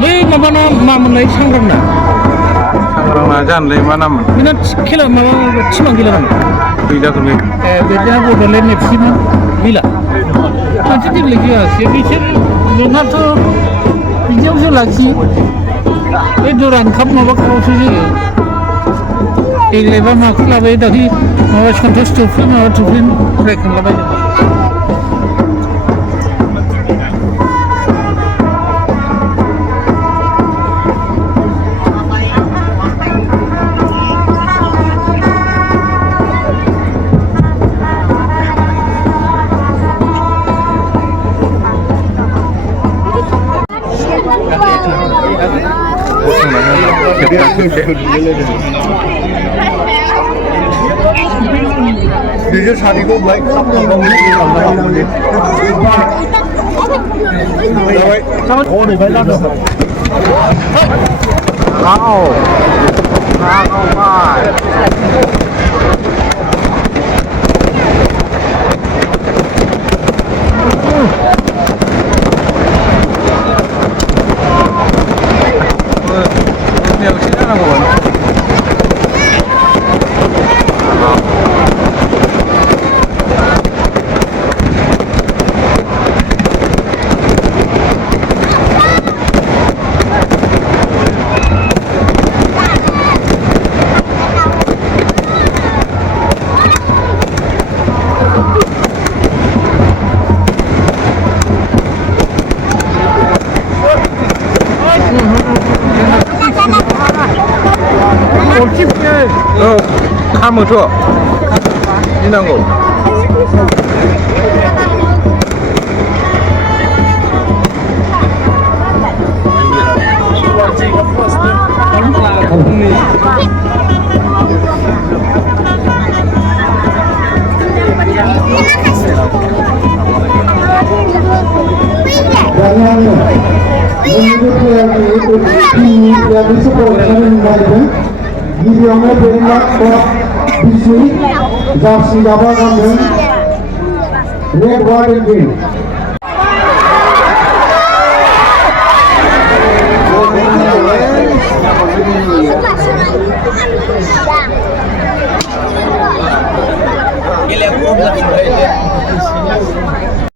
बै माबाना मामोनलाय सांग्रांना सांग्रांना जानलै मा नाममोन बेना खेला माबा सिमां गेला नामा गैलागोलै बिदिनो बड'लेण्ड एफसिमोन गैला मोनसे देग्लाय जायासै बिसोर नोंहाथ' बिदियावसो लाखियो बे दुरान काप माबाखौसो जोङो देग्लायबा माखौ लाबाय दाख्लै माबा सन्टस ट्रफि माबा ट्रफि रायखांलाबायदों Dia hari ko baik sama oh ni baik lah खामोथ' गिनांगौ गिबियावनो बेरेंगा बिसुई जार्सि दाबा गानदों रेड वार्ड एन्ड ग्रीन